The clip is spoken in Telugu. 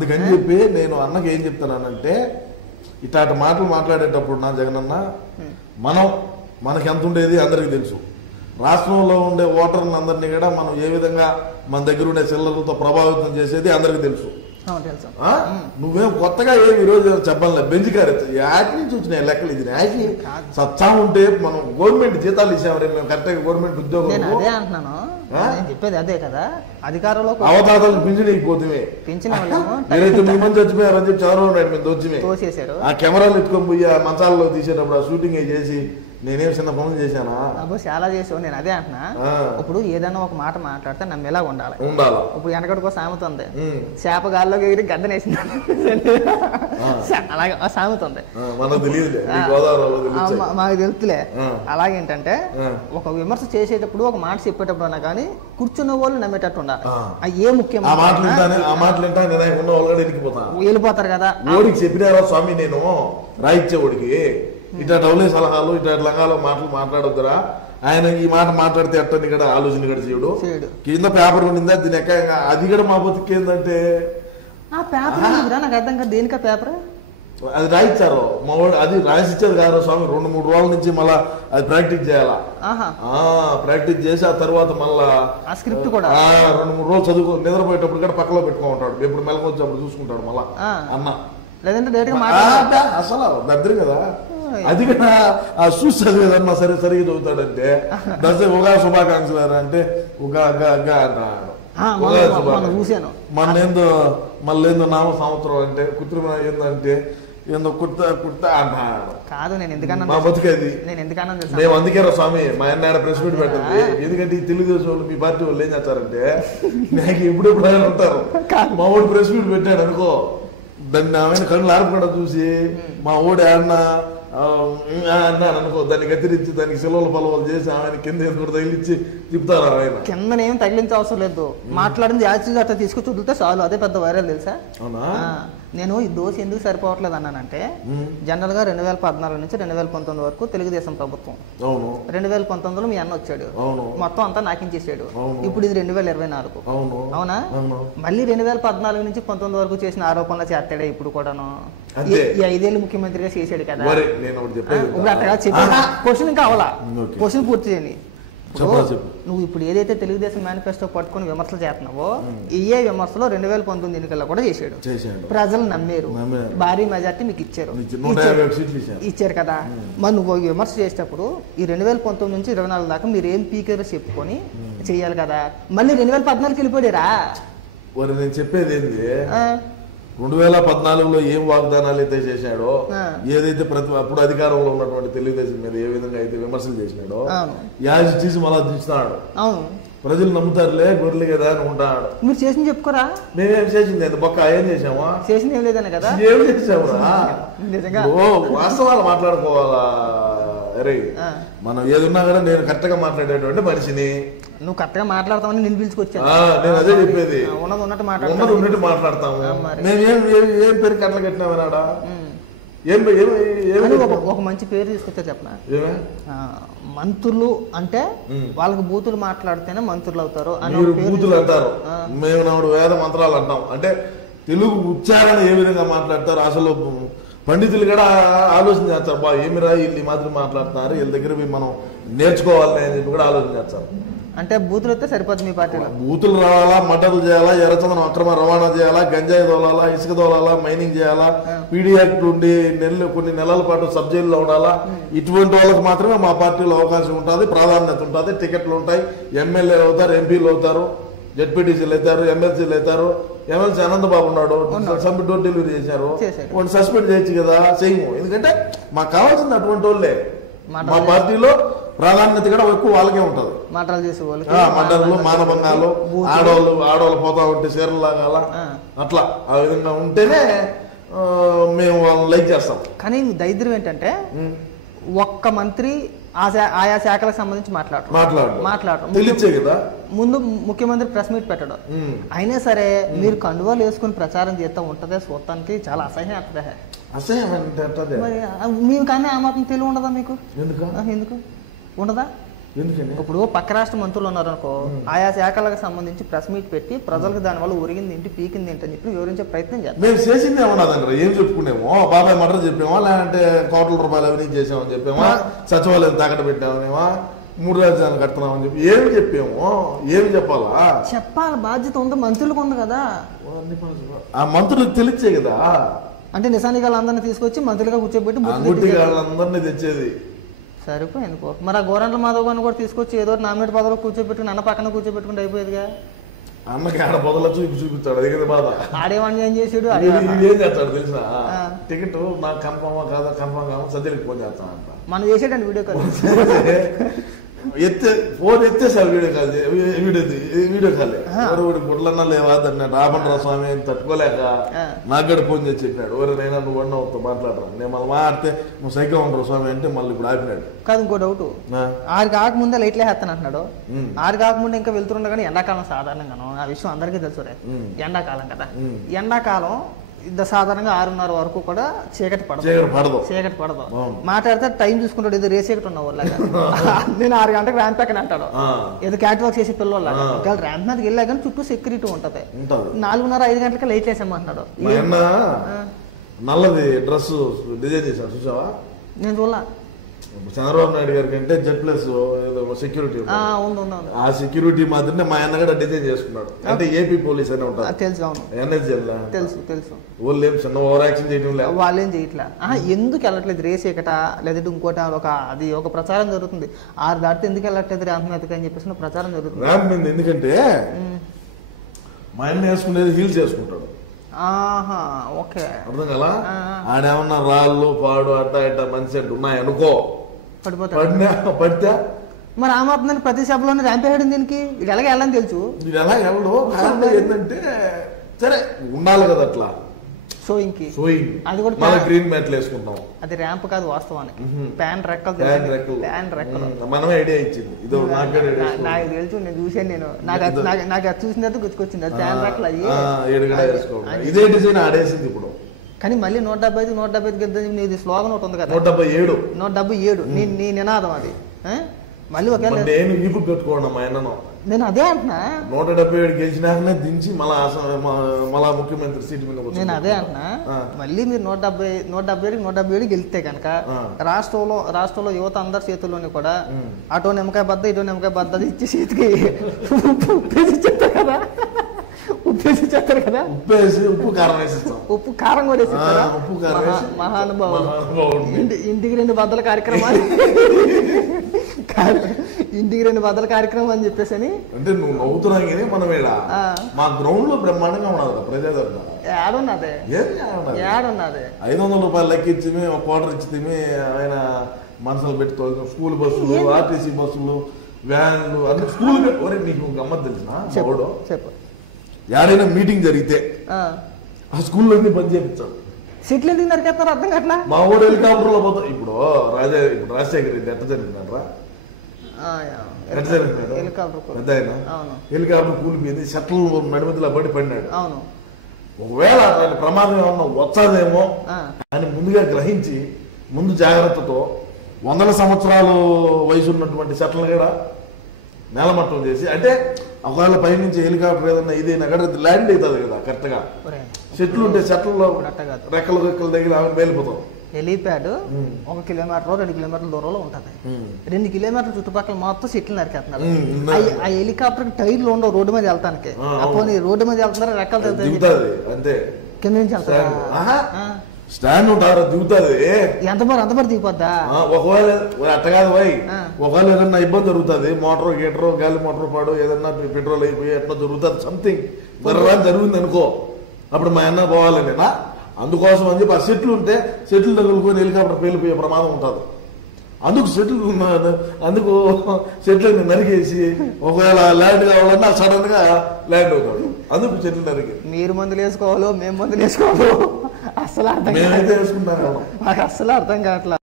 అందుకని చెప్పి నేను అన్నకి ఏం చెప్తానంటే ఇట్లాంటి మాటలు మాట్లాడేటప్పుడు నా జగనన్న మనకి ఎంత ఉండేది అందరికీ తెలుసు. రాష్ట్రంలో ఉండే ఓటర్లను అందరినీ కూడా మనం ఏ విధంగా మన దగ్గర ఉండే చిల్లరలతో ప్రభావితం చేసేది అందరికీ తెలుసు. నువ్వేం కొత్తగా ఏమి ఈరోజు చెప్పాలి బెంచ్ కారు యాటి నుంచి వచ్చినాయి లెక్కలు. ఇది యాటి సత్తా ఉంటే మనం గవర్నమెంట్ జీతాలు ఇచ్చాము మేము కరెక్ట్గా గవర్నమెంట్ ఉద్యోగం చెప్పేది అదే కదా. అధికారంలో అవతాతలకు పింఛన్ అయిపోతుంది. మీరైతే 9 మంది చచ్చిపోయారని చెప్పి చంద్రబాబు నాయుడు మీద తోసేశారు. ఆ కెమెరాలు ఎత్తుకొని పోయి ఆ మంచాలలో తీసేటప్పుడు ఆ షూటింగ్ చేసి నేనేం చిన్న పనులు చేశానా? చాలా చేసావు. నేను అదే అంటున్నా. ఇప్పుడు ఏదైనా ఒక మాట మాట్లాడితే నమ్మేలా ఉండాలి. ఇప్పుడు వెనకడికో సామెత ఉంది, చేప గాల్లోకి ఎగిరి గద్దనేసింది అలాగే ఆ సామెత ఉంది. మాకు తెలుతులే. అలాగేంటంటే ఒక విమర్శ చేసేటప్పుడు ఒక మాట చెప్పేటప్పుడు అన్నా కానీ కూర్చున్న వాళ్ళు నమ్మేటట్టు ఉండాలి. ఏ ముఖ్యం వెళ్ళిపోతారు కదా. చెప్పినారా స్వామి నేను రాయిచ్చేవాడికి ఇట్లా డౌలే సలహాలు ఇట్లా లంగాలు మాటలు మాట్లాడొద్దురా, ఆయన ఈ మాట మాట్లాడితే ఎట్టని కూడా ఆలోచన కూడా చేయడు. కింద పేపర్ ఉండిందా దీని ఎక్క అది కూడా మా బతుకు ఏంటంటే నాకు అర్థం కాదు దేనికా పేపర్ అది రాయిచ్చారు మా వాడు. అది రాసిచ్చేది కాదు స్వామి. 2-3 రోజుల నుంచి మళ్ళా అది ప్రాక్టీస్ చేయాలా. ప్రాక్టీస్ చేసి ఆ తర్వాత మళ్ళా స్క్రిప్ట్ కూడా 2-3 రోజులు చదువుకో నిద్రపోయేటప్పుడు కూడా పక్కలో పెట్టుకుంటాడు. ఎప్పుడు మెలకొచ్చి అప్పుడు చూసుకుంటాడు మళ్ళా అన్న. లేదంటే అసలు దగ్గర కదా అది కూడా ఆ చూసి చదివేదన్నా సరే సరిగ్గా చదువుతాడంటే ఉగా శుభాకాంక్షలు అంటే ఉగా అంటాడు. మళ్ళీ నామ సంవత్సరం అంటే కృత్రిమ ఏందంటే ఏందో కుర్తా అంటాడు. కాదు నేను ఎందుకన్నా మా బతుకేది. మేము అందుకే స్వామి మా అన్న ప్రెస్ మీట్ పెట్టండి. ఎందుకంటే ఈ తెలుగుదేశం వాళ్ళు మీ పార్టీ వాళ్ళు ఏం చేస్తారంటే నాకు ఎప్పుడెప్పుడు ఆయన ఉంటారు. మా వాడు ప్రెస్ మీట్ పెట్టాడు అనుకో, దాన్ని ఆమె కళ్ళు ఆడపడ చూసి మా ఓడి ఆడినా అన్నాను అనుకో, దాన్ని కత్తిరించి దానికి సెలవులు పలవలు చేసి ఆయన కింద కూడా తగిలిచ్చి తిప్పుతారు. ఆయన కిందనేం తగిలించే అవసరం లేదు. మాట్లాడింది యాక్చువల్గా అట్లా తీసుకొచ్చి వదిలితే చాలు. అదే పెద్ద వైరల్ తెలుసా. నేను ఈ దోశ ఎందుకు సరిపోవట్లేదు అన్నానంటే జనరల్ గా 2014 నుంచి 2019 వరకు తెలుగుదేశం ప్రభుత్వం. 2019లో మీ అన్న వచ్చాడు, మొత్తం అంతా నాకించేసాడు. ఇప్పుడు ఇది 2024. అవునా? మళ్ళీ 2014 నుంచి 19 వరకు చేసిన ఆరోపణలు చేస్తాడే ఇప్పుడు కూడాను. ఈ 5 ఏళ్ళు ముఖ్యమంత్రిగా చేశాడు కదా. ఇప్పుడు అట్టగా చెప్పి క్వశ్చన్ ఇంకా అవలా, క్వశ్చన్ పూర్తి చేయండి. నువ్వు ఇప్పుడు ఏదైతే తెలుగుదేశం మేనిఫెస్టో పట్టుకుని విమర్శలు చేస్తున్నావో ఏ విమర్శలో 2019 ఎన్నికల్లో కూడా చేశాడు. ప్రజలు నమ్మారు, భారీ మెజార్టీ మీకు ఇచ్చారు కదా. మరి నువ్వు విమర్శ చేసేటప్పుడు ఈ 2019 నుంచి 24 దాకా మీరు ఏం పీకేరో చెప్పుకొని చెయ్యాలి కదా. మళ్ళీ 2014కి వెళ్ళిపోయారా? నేను చెప్పేది ఏంటి, 2014లో ఏం వాగ్దానాలు అయితే చేశాడో, ఏదైతే అప్పుడు అధికారంలో ఉన్నటువంటి తెలుగుదేశం మీద ఏ విధంగా అయితే విమర్శలు చేసినాడో యాజ్ తీసి మళ్ళా దించుతాడు. ప్రజలు నమ్ముతారులే గొర్రెలు కదా అని ఉంటాడు. మీరు చేసింది చెప్పుకోరా? మేమేం చేసింది ఎంత బొక్క ఏం చేసామా? చేసింది ఏం లేదనే కదా. ఏం చేసామురా? వాస్తవాలు మాట్లాడుకోవాలా. అరే మనం ఏదున్నా కూడా నేను కరెక్ట్ గా మాట్లాడేటువంటి మనిషిని. నువ్వు కరెక్ట్ గా మాట్లాడతామని నేను పిలుచుకొచ్చా. నేను అదే చెప్పేది, ఉన్నది ఉన్నట్టు మాట్లాడతాము. ఏం పేరు కట్టలు కట్టినామన్నాడా? ఒక మంచి పేరు తీసుకొచ్చా చెప్పనా? మంత్రులు అంటే వాళ్ళకి బూతులు మాట్లాడితేనే మంత్రులు అవుతారు అని బూతులు అంటారు. మేము నాడు వేద మంత్రాలు అంటాం. అంటే తెలుగు ఉచ్చారణ ఏ విధంగా మాట్లాడతారు అసలు పండితులు కూడా ఆలోచన చేస్తారు. బా ఏమిరా వీళ్ళు మాత్రం మాట్లాడుతున్నారు, వీళ్ళ దగ్గర మనం నేర్చుకోవాలని అని చెప్పి కూడా ఆలోచన చేస్తారు. అంటే బూతులు వస్తే సరిపోతుంది మీ పార్టీలో. బూతులు రావాలా, మడ్డలు చేయాలా, ఎర్రచందనం అక్రమ రవాణా చేయాలా, గంజాయి దోలాలా, ఇసుక దోలాలా, మైనింగ్ చేయాలా, పీడీ యాక్ట్ ఉండి కొన్ని నెలల పాటు సబ్ జైల్లో ఉండాలా. ఇటువంటి వాళ్ళకి మాత్రమే మా పార్టీలో అవకాశం ఉంటుంది, ప్రాధాన్యత ఉంటుంది, టికెట్లు ఉంటాయి. ఎమ్మెల్యేలు అవుతారు, ఎంపీలు అవుతారు, జెడ్పీటీసీలు అవుతారు, ఎమ్మెల్సీలు అవుతారు. ఎమ్మెల్సీ అనంతబాబు ఉన్నాడు, డోర్ డెలివరీ చేశారు. వాళ్ళు సస్పెండ్ చేయొచ్చు కదా, చేయము. ఎందుకంటే మాకు కావాల్సింది అటువంటి వాళ్ళే. మా పార్టీలో ప్రాధాన్యత కూడా ఎక్కువ వాళ్ళకే ఉంటది. మాటలు చేసే వాళ్ళు, మంటలు, మానభంగాలు, ఆడవాళ్ళు పోతా ఉంటే చీరలు లాగాల, అట్లా ఆ విధంగా ఉంటేనే మేము వాళ్ళని లైక్ చేస్తాం. కానీ దరిద్రం ఏంటంటే ఒక్క మంత్రి ఆయా శాఖలకు సంబంధించి మాట్లాడటం తెలియచ్చే కదా. ముందు ముఖ్యమంత్రి ప్రెస్ మీట్ పెట్టడం, అయినా సరే మీరు కండువాలు వేసుకుని ప్రచారం చేస్తూ ఉంటదే చూడటానికి చాలా అసహ్యం అవుతుంది. అసహ్యం అంటే మేము కానీ ఆ మాత్రం తెలివి ఉండదా మీకు? ఎందుకు ఉండదా? ఎందుకని ఇప్పుడు పక్క రాష్ట్ర మంత్రులు ఉన్నారనుకో, ఆయా శాఖలకు సంబంధించి ప్రెస్ మీట్ పెట్టి ప్రజలకు దానివల్ల ఒరిగింది ఏంటి పీకింది ఏంటి అని చెప్పి వివరించే ప్రయత్నం చేస్తాం. మేము చేసింది ఏమన్నదంటారా? ఏం చెప్పుకునేమో బాబాయ్ మటర్ చెప్పామా, లేదంటే కోట్ల రూపాయలు అవినీతి చేసామని చెప్పామా, సచివాలయం తాకట్టు పెట్టామనేమా, 3 రాజధానులు కడుతున్నామని చెప్పి ఏమి చెప్పామో? ఏమి చెప్పాలా? చెప్పాలి, బాధ్యత ఉంది, మంత్రులకు ఉంది కదా. ఆ మంత్రులకు తెలిసే కదా. అంటే నిజానికి వాళ్ళందరినీ తీసుకొచ్చి మంత్రులుగా కూర్చోబెట్టి వాళ్ళందరినీ తెచ్చేది సరిపోయింది పో. మరి ఆ గోరంట్ల మాధవ్ గారిని కూడా తీసుకొచ్చి ఏదో నామినేట్ పదవిలో కూర్చోబెట్టుకుని అన్న పక్కన కూర్చోబెట్టుకుంటే అయిపోయేదిగా. అన్నకి ఆడ బదులు చూపిస్తాడు, అది కదా బాధ. ఆడేవాడిని ఏం చేసాడు, ఏం చేస్తాడు తెలిసిన టికెట్ నాకు కన్ఫర్మా కాదా, కన్ఫర్మ్ కాదా సజ్జలకి ఫోన్ చేస్తానంట. మనం చేసేటండి వీడియో కాల్, ఫోన్ ఎత్తేసారు వీడియో కాల్, వీడియో కాల్ ఎవరు గుడ్లన్నా లేవా దాన్ని రాబండ్రా స్వామి అని తట్టుకోలేక నాకు కూడా ఫోన్ చేసి చెప్పినాడు, ఎవరైనా నువ్వు వన్నవుతో మాట్లాడరా, నేను మళ్ళీ మాట్లాడితే నువ్వు సైకిల్ ఉండరు స్వామి అంటే మళ్ళీ ఇప్పుడు ఆపినాడు. కాదు ఇంకో డౌట్, 6 కాకముందే లైట్లే వేస్తాను అంటున్నాడు. 6 కాకముందే ఇంకా వెళ్తుండే కానీ ఎండాకాలం సాధారణంగాను ఆ విషయం అందరికీ తెలుసు రే, ఎండాకాలం కదా, ఎండాకాలం సాధారణంగా 6:30 వరకు కూడా చీకటి పడదు. మాట్లాడితే టైం చూసుకుంటాడు, ఏదో రేసీకటి ఉన్న వాళ్ళగా. నేను 6 గంటలకు ర్యాంప్ ఎక్కని అంటాడు, ఏదో క్యాట్ వాక్ చేసి పిల్లలాగా. ఒకవేళ ర్యాంప్ మీదకి వెళ్ళా కానీ చుట్టూ సెక్యూరిటీ ఉంటది. 4:30-5 గంటలకి లైట్ వేసామంటున్నాడు. నల్లది డ్రెస్ డిజైన్ చేశాను చూసావా? నేను చూడలా. చంద్రబాబు నాయుడు గారికి అంటే జెడ్ ప్లస్ సెక్యూరిటీ, ఆ సెక్యూరిటీ మాత్రమే మా అన్న కూడా డిజైన్ చేసుకున్నాడు. అంటే ఏపీ పోలీస్ అని ఉంటారు, తెలుసు. ఎన్ఎస్జీ తెలుసు. వాళ్ళు ఏం చిన్న ఓవర్ యాక్షన్ చేయడం లేదు, వాళ్ళు ఏం చేయట్లా. ఎందుకు వెళ్ళట్లేదు రేస్ ఎక్కట, లేదంటే ఇంకోటి అది ఒక ప్రచారం జరుగుతుంది. 6 దాటితే ఎందుకు వెళ్ళట్లేదు ర్యాంప్ మీదకి అని చెప్పేసి ప్రచారం జరుగుతుంది. ర్యాంప్ మీద ఎందుకంటే మా అన్న వేసుకునేది హీల్స్ వేసుకుంటాడు. ఓకే, అర్థం కదా. ఆడేమన్నా రాళ్ళు పాడు అట్ట ఇట్ట మంచి సెట్ ఉన్నాయనుకో, పడితే మరి ఆ మాత్రం ప్రతి సభలోనే ర్యాంప్ వేయడం దీనికి, ఇది ఎలాగ వెళ్ళని తెలుసు. ఇది ఎలా వెళ్ళడు ఏంటంటే సరే ఉండాలి కదా అట్లా షోయింగ్ అది కూడా గ్రీన్ మ్యాట్లు వేసుకుంటాం. అది ర్యాంప్ కాదు వాస్తవానికి, ప్యాన్ రెక్కలు. మనమే ఐడియా ఇచ్చింది, ఇది నాకు తెలుసు, నేను చూసాను. నాకు అది చూసిన తర్వాత గుర్తుకొచ్చింది, అది ప్యాన్ రెక్కలు అయ్యి ఇదే డిజైన్ ఆడేసింది ఇప్పుడు. కానీ మళ్ళీ 175 గద్ద నీది స్లోగన్ ఒకటి ఉంది కదా, 177 నీ నినాదం అది. మళ్ళీ ఒకవేళ నేను అదే అంటున్నా, 177 గెలిచినాకనే దించి మళ్ళా ముఖ్యమంత్రి సీట్ మీద. నేను అదే అంటున్నా, మళ్ళీ మీరు 177 గెలిస్తే కనుక రాష్ట్రంలో యువత అందరి చేతుల్లోని కూడా అటో నిమ్మకాయ బద్ద ఇటో నిమ్మకాయ బద్ద ఇచ్చి చేతికి చెప్తారు కదా, ఉప్పేసి చెప్తారు కదా, ఉప్పు కారం వేసిస్తాం, ఉప్పు కారం కూడా వేసిస్తారా? మహానుభావుడు. ఇంటికి 2 బద్దల కార్యక్రమాలు, ఇంటికి 2 బద్దల కార్యక్రమం అని చెప్పేసి అని. అంటే నువ్వు నవ్వుతున్నా కానీ మనం మా గ్రౌండ్ లో బ్రహ్మాండంగా ఉన్నది ప్రజాదరణ. ఏడున్నది 500 రూపాయలు లెక్కించి ఒక క్వార్టర్ ఇచ్చి ఆయన మనసులు పెట్టుకోవాలి. స్కూల్ బస్సులు, ఆర్టీసీ బస్సులు, వ్యాన్లు అన్ని స్కూల్. నీకు గమ్మత్ తెలిసిన ఏడైనా మీటింగ్ జరిగితే ఆ స్కూల్లో బంద్ చేయించాడు. సీట్లు ఎందుకు నరికేస్తారు అర్థం కావట్లా. మా ఊడు హెలికాప్టర్ లో పోతాం. ఇప్పుడు రాజశేఖర్ రెడ్డి ఎట్ట జరిగిందంటారా, పెద్ద ఆయన హెలికాప్టర్ కూలిపోయింది, షట్టలు నడిమతిలో పడినాడు. ఒకవేళ అట్లాంటి ప్రమాదం ఏమన్నా వచ్చేదేమో అని ముందుగా గ్రహించి ముందు జాగ్రత్తతో 100 సంవత్సరాలు వయసు ఉన్నటువంటి షట్టలు కూడా నేలమట్టం చేసి, అంటే ఒకవేళ పైనుంచి హెలికాప్టర్ ఏదన్నా ఇదైనా కూడా ల్యాండ్ అవుతుంది కదా కరెక్ట్ గా. చెట్లు ఉంటే చెట్లలో రెక్కల దగ్గర వెళ్ళిపోతాం. హెలీప్యాడ్ 1 కిలోమీటర్ 2 కిలోమీటర్ల దూరంలో ఉంటది. 2 కిలోమీటర్ల చుట్టుపక్కల మొత్తం చెట్లు నరికేస్తున్నారు. ఆ హెలికాప్టర్ టైర్లు ఉండవు రోడ్డు మీద వెళ్తానికి. అప్పుడు రోడ్డు మీద వెళ్తున్నారు, రెక్కలు అంతే, కింద నుంచి వెళ్తారు. స్టాండ్ ఉంటారు, దిగుతుంది. అంతమంది దిగిపోద్దా? ఒకవేళ అట్ట కాదు పోయి, ఒకవేళ ఏదన్నా ఇబ్బంది జరుగుతుంది, మోటార్ గీటరు గాలి మోటార్ పాడు ఏదన్నా పెట్రోల్ అయిపోయి ఎట్లా జరుగుతుంది, సంథింగ్ జరిగింది అనుకో, అప్పుడు మా అన్న పోవాలనేనా. అందుకోసం అని చెప్పి ఆ సెట్లు ఉంటే సెట్లు తగులుకొని హెలికాప్టర్ పేలిపోయే ప్రమాదం ఉంటుంది. అందుకు సెట్లు నరికేసి ఒకవేళ ల్యాండ్ కావాలన్నా సడన్ గా ల్యాండ్ అవుతాడు. అందుకు చెట్లు నరికి మీరు మందులు వేసుకోవాలో మేము మందులు వేసుకోవాలో అసలు అర్థం కావట్లేదు. వేసుకుంటాను, నాకు అసలు అర్థం కావట్లేదు.